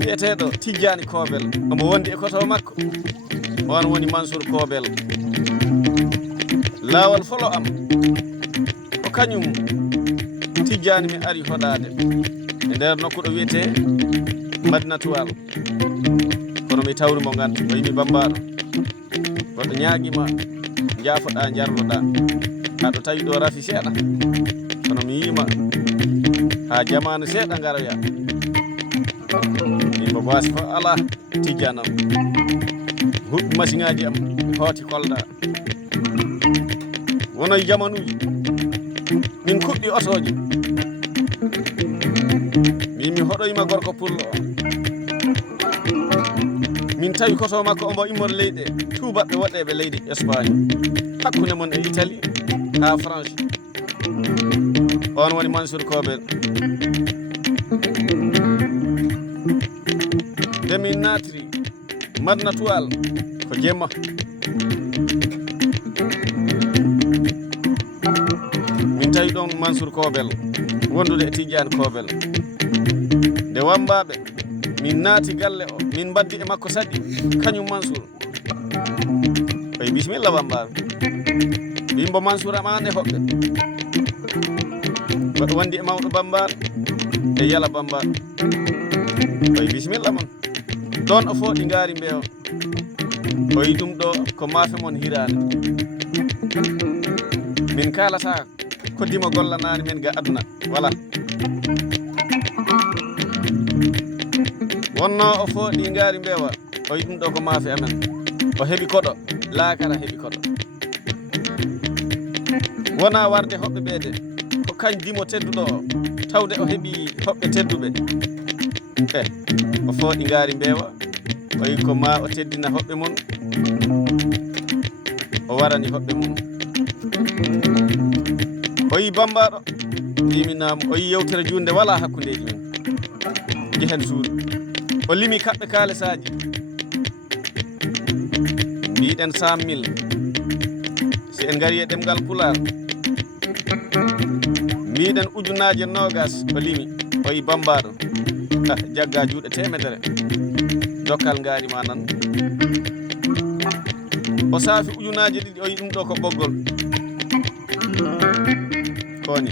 wiyeteɗo Tidiani Kobel omo wondi e koto makko on woni Mansour Kobel lawol folo am ko kañum Tidiani mi ari hoɗade e nder nokku ɗo wiyete Madinatu Walo kono mi tawri mo gantu o yimi bambaɗo goɗɗo ñaaguima jaafoɗa jarloɗa haɗo tawi ɗo rafi seeɗa kono mi yima ha jamanu seeɗa garoya yimbo basi ko ala Tidiane am huɓɓi machine aji am hooti kolda wono e jamanuji min kuɓɓi otoji mi hoɗoyima gorko pullo min tawi koto makko ombo immorde leyɗe tubaɓɓe woɗɗeɓe leydi Espagne hakkude mon e Italie ha France on woni Mansour Kobel nde min natiri Madinatu Walo ko jemma min tawi ɗon Mansour Kobel wondude e Tidiane Kobel nde wambaɓe min naati galle o min baddi e makko saɗi kañum Mansour oyi bisimilla wambaɓe mbimbo Mansour aman e hoɓɓe goɗo wandi e mawɗo bambaɗo e yala bambaɗo oyi bisimilla mon ɗon o fooɗi ngaari mbeewa o yi ɗum ɗo ko maafe mon hirande min kalata koddimo gollanani men ga aduna voilà wonno o fooɗi ngaari mbeewa o yi ɗum ɗo ko maafe amen o heɓi koɗo laakara heɓi koɗo wona warde hoɓɓe ɓeede ko kañ dimo tedduɗo o tawde o heɓi hoɓɓe tedduɓe o fooɗi ngaari mbeewa o yi ko ma o teddina hoɓɓe mum o warani hoɓɓe mum o yi bambaɗo liminama o yi yewtere junde wala hakkundeji men jehen suudu o limi kaɓɓe kaalisaji mbiɗen 100 000 si en gari e ɗemgal pular mbiɗen ujunaje 20 o limi o yi bambaɗo jagga juuɗe temedere dokkal ngaari ma nan o saafi ujunaje 2 o yi ɗum ɗo ko ɓoggol koni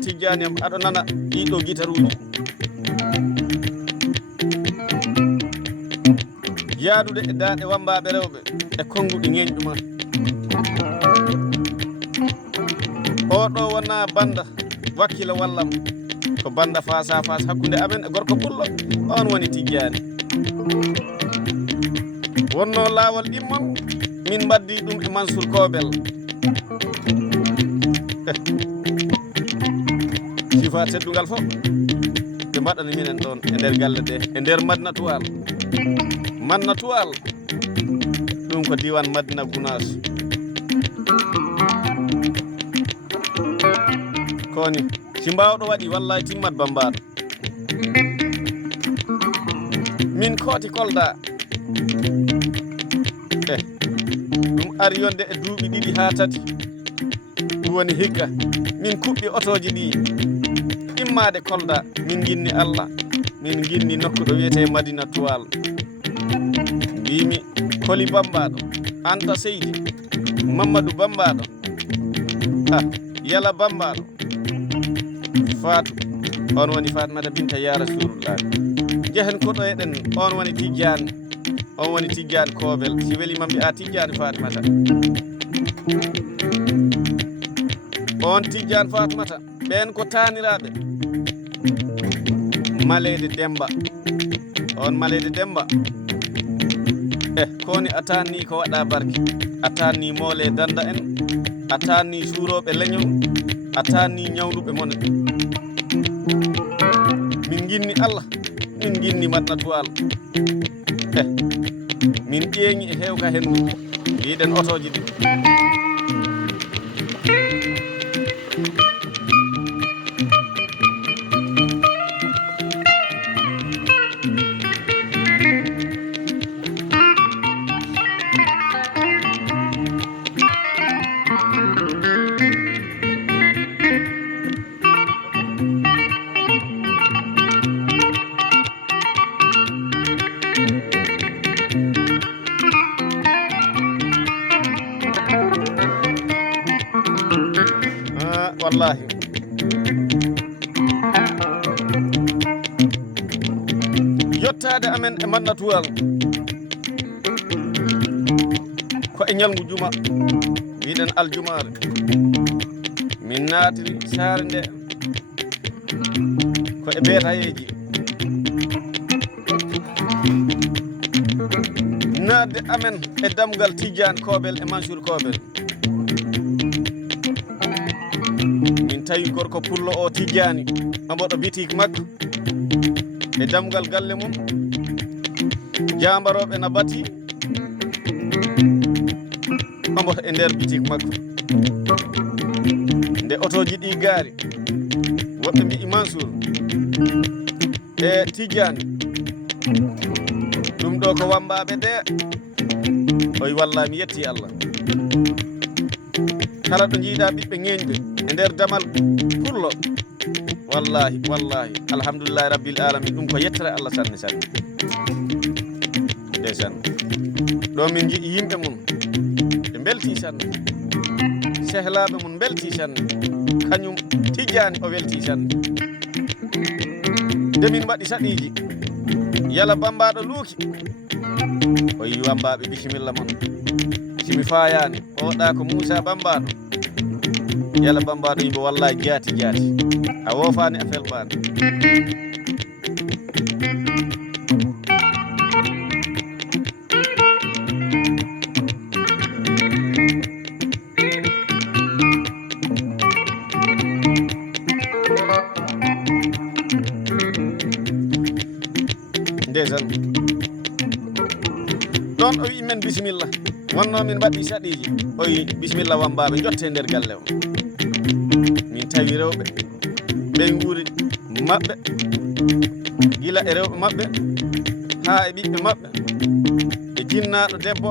Tidiane am aɗo nana ɗiɗo guitaruji yaadude e daaɗe wambaɓe rewɓe e konnguɗi ŋeñɗuma oɗo wona banda wakkilo wallam ko banda face à face hakkude amen e gorko pullo on woni Tidiane wonno laawol ɗimmon min mbaddi ɗum e Mansour Kobel sifa teddugal fof ɓe mbaɗani minen ɗon e nder galle ɗe e nder Madinatu Walo Madinatu Walo ɗum ko diwan Madina Gounass koni si mbawɗo waɗi wallahi timmat bambaɗo min kooti Kolda ɗum ari yonde e duuɓi 2 ha 3 ɗum woni hikka min kuɓɓi otoji ɗi immade Kolda min ginni Allah min ginni nokku ɗo wiyete Madinatu Walo mbimi Koli bambaɗo Anta Seydi Mamadou bambaɗo Yala bambaɗo Fatou on woni Fatmata Binta Ya Rasulullah jehen koɗo eɗen on woni Tidiane on woni Tidiane Kobel si welima mbi'a Tidiane Fatmata on Tidiane Fatmata ɓen ko taniraɓe Malede Demba. On Malede Demba koni atani ko waɗa barke, atani mole danda en, atani suuroɓe leñol, atani ñawluɓe mone. Min ginni Allah, min ginni Madinatuwal. Min ƴeeŋi e hewka hendu mbiɗen otoji ɗi. Wallahi yottade amen e Madinatuwal ko e ñalngu juma mbiɗen aljumare min naatiri saare nde ko e beetayeji naatde amen e damgal Tidiane Kobel e Mansour Kobel. Min tawi gorko pullo o Tidiani amboɗo bitik makko e damgal galle mum jambaroɓe na bati amboto e nder bitik makko nde otoji ɗi gaari woɓɓe mbi Mansour e Tidiani ɗum ɗo ko wambaɓe de oy walla mi yetti Allah kala ɗo jiiɗa ɓiɓɓe ŋeñɓe e nder damal pullo wallahi alhamdulillahi rabbil alamin ɗum ko yettere Allah sanne sanne ndeysaan ɗo min jiiɗi yimɓe mum ɓe belti sanne, sehlaɓe mum belti sanne, kañum Tidiani o welti sanne. Nde min mbaɗi saɗiji yala bambaɗo luuki o yi wambaɓe bisimilla mon simi fayani oɗa ko Moussa bambaɗo yala bambaɗo yimɓe wallahi jaati a wofani a felɓani. Ndeysaan ɗon o wi men bisimilla wonno min mbaɗi saɗiji o wi bisimilla wambaɓe jotte nder galle o. Min tawi rewɓe ɓe guuri maɓɓe gila e rewɓe maɓɓe ha e ɓiɓɓe maɓɓe e jinnaɗo debbo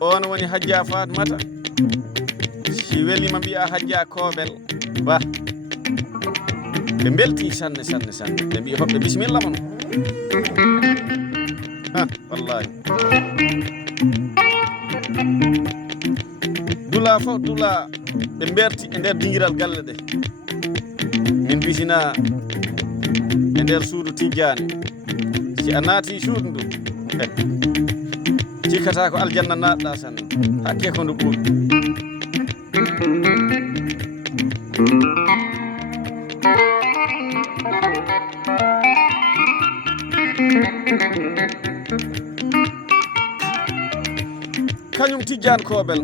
o on woni Hajja Fatumata, si welima mbiya Hajja Kobel Ba. Ɓe belti sanne ɓe mbi hoɓɓe bisimilla mon. Wallahi dula fof dula ɓe berti e nder dingiral galle ɗe. Min bisina e nder suudu Tidiani, si a naati suudu ndu cikkata ko aljanna natɗa sanne hakke ko ndu ɓuuɗi. Kañum Tidiane Kobel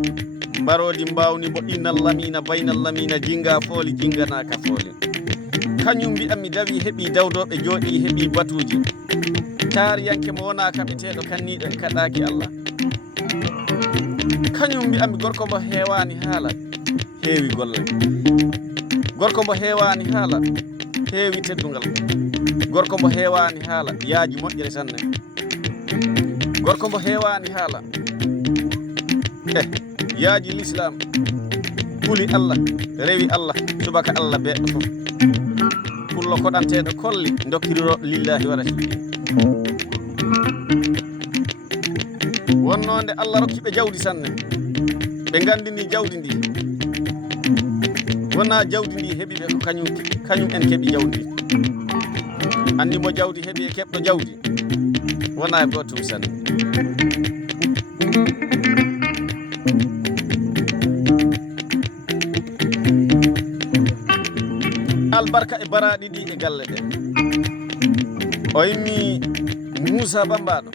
mbarodi mbawni bo innal lamina baynal lamina jinga fooli jinganaka fooli. Kañum mbi'ami dawi heɓi dawdoɓe jooɗi heɓi batuji tariyanke mo wona kaɓeteɗo kanniɗo e kaɗaki Allah. Kañum mbi'ami gorko mo hewani haala heewi golle, gorko mo hewani haala heewi teddungal, gorko mo hewani haala yaaji moƴƴere sanne, gorko mo hewani haala yaaji l'islam, huli Allah, rewi Allah, subaka Allah beɗɗo fof, pullo koɗanteɗo kolli dokkiriro lillahi wa rasuli. Wonnode Allah rokkiɓe jawdi sanne, ɓe gandini jawdi ndi wona jawdi ndi heeɓi ɓe ko kañum en keeɓi jawdi ndi. Andi mo jawdi heeɓi e keɓɗo jawdi wona e gotum sanne. Albarka e baraɗi ɗi e galle ɗe o yimmi Moussa Bambaɗo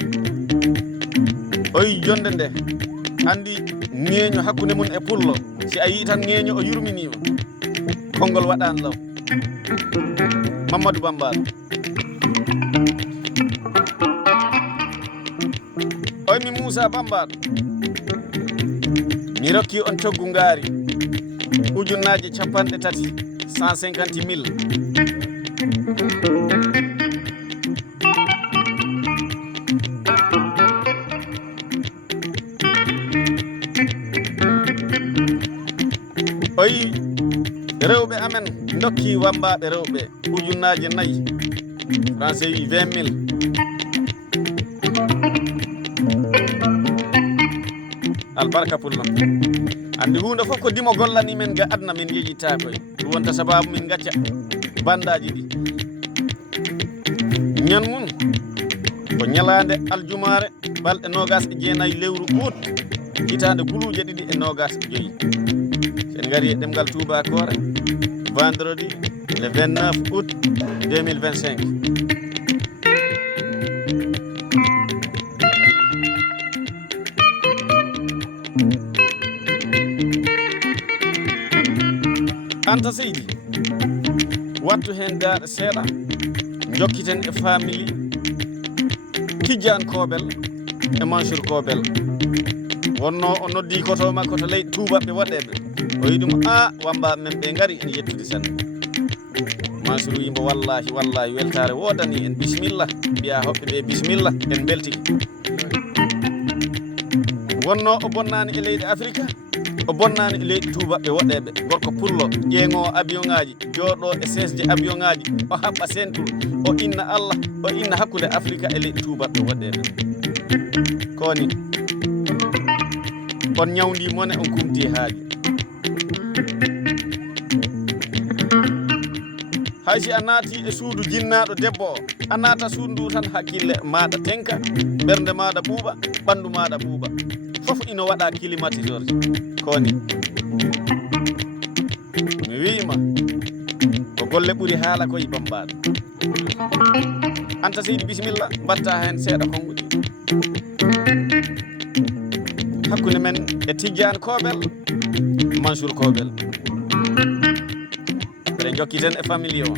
o yi jonde nde andi ŋeeño hakkunde mum e pullo si a yii tan ŋeeño o yurminima konngol waɗani law. Mamadou Bambaɗo o yimmi Moussa Bambaɗo mi rokki on coggu ngaari ujunnaje 30 150 000 o yi rewɓe amen dokki wambaɓe rewɓe ujunnaje 4 français yi 20 000 albarka pullam andi hunde fof ko dimo gollani men ga adna min yeƴitta koye ɗum wonta sababu min gacca bandaji ɗi ñan mum ko ñalande aljumare balɗe 29 lewru août hitande guluuje 2025 sen gari e ɗemgal tubakore vendredi le 29 août 2025 Anta Seydi wattu hen gaaɗa seeɗa jokkiten e famille Tidiane Kobel e Mansour Kobel wonno o noddi koto makko to leydi tubaɓe waɗeɓe o yi ɗum wamba men ɓe gari en yettude sanne Mansour yimbo wallahi weltare wodani en bisimilla mbiya hoɓɓe ɓe bisimilla en beltiki wonno o bonnani e leydi Afrique o bonnani e leydi tubaɓe woɗeɓe gorko pullo ƴeeŋowo avion ŋaji jooɗo e sesde avion ŋaji o haɓɓa sentul o inna Allah o inna hakkude Afrique e leydi tubaɓe woɗeɓe koni on ñawdi mone on kumti haaju haysi a naati e suudu jinnaɗo debbo o a naata suudu ndu tan hakkille maɗa tenka ɓernde maɗa ɓuuɓa ɓandu maɗa ɓuuɓa fof ino waɗa climatiseur koni mi wiima ko golle ɓuri haala koye Bambaɗo Anta Seydi bisimilla mbatta hen seeɗa konguɗi hakkunde men e Tidiane Kobel Mansour Kobel ɓeɗe jokkiten e famille o